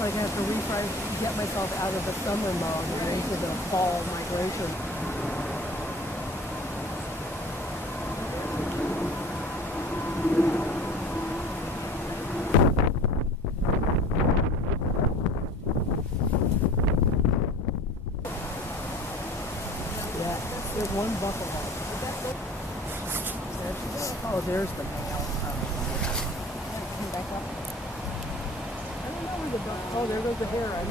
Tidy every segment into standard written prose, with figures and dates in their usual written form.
like I have to retry to get myself out of the summer mode and into the fall migration. Yeah, there's one buffalo. Oh, there's the male. Come back up. I don't know where the buffalo. Oh, there goes the heron.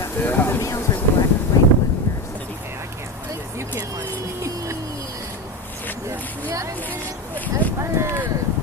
Yeah. The males are black and white ones. I can't find it. You can't find it. We haven't been there forever.